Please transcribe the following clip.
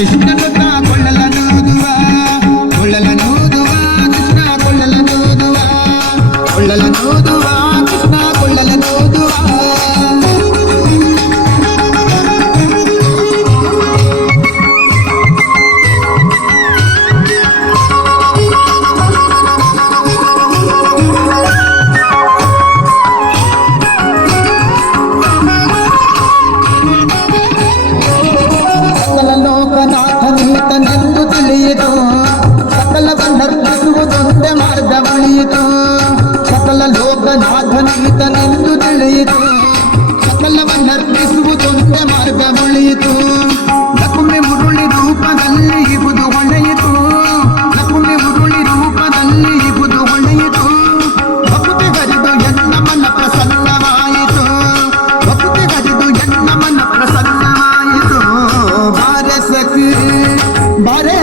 ಕೃಷ್ಣನು ಕೊಳ್ಳಲನೂದುವ ಕೊಳ್ಳಲನೂದುವ ಕೃಷ್ಣ ಕೊಳ್ಳಲನೂದುವ ಕೊಳ್ಳಲನೂದುವ ಕೃಷ್ಣ ಕೊಳ್ಳಲನೂದುವ ಸಕಲ ಲೋಕನಾಥನೀತನೆಂದು ತಿಳಿಯಿತು ಸಕಲವನ್ನರ್ಪಿಸುವುದೊಂದೇ ಮಾರ್ಗ ಉಳಿಯಿತು ಲಕುಮಿ ಮುರುಳಿ ರೂಪದಲ್ಲಿ ಇಬುದು ಹೊಳೆಯಿತು ಲಕುಮಿ ಮುರುಳಿ ರೂಪದಲ್ಲಿ ಇಬುದು ಹೊಳೆಯಿತು ಭಕ್ತಿ ಹರಿದು ಎನ್ನ ಮನ ಪ್ರಸನ್ನವಾಯಿತು ಭಕ್ತಿ ಹರಿದು ಎನ್ನ ಮನ ಪ್ರಸನ್ನವಾಯಿತು ಬಾರೆ ಸಖಿ ಬಾರೆ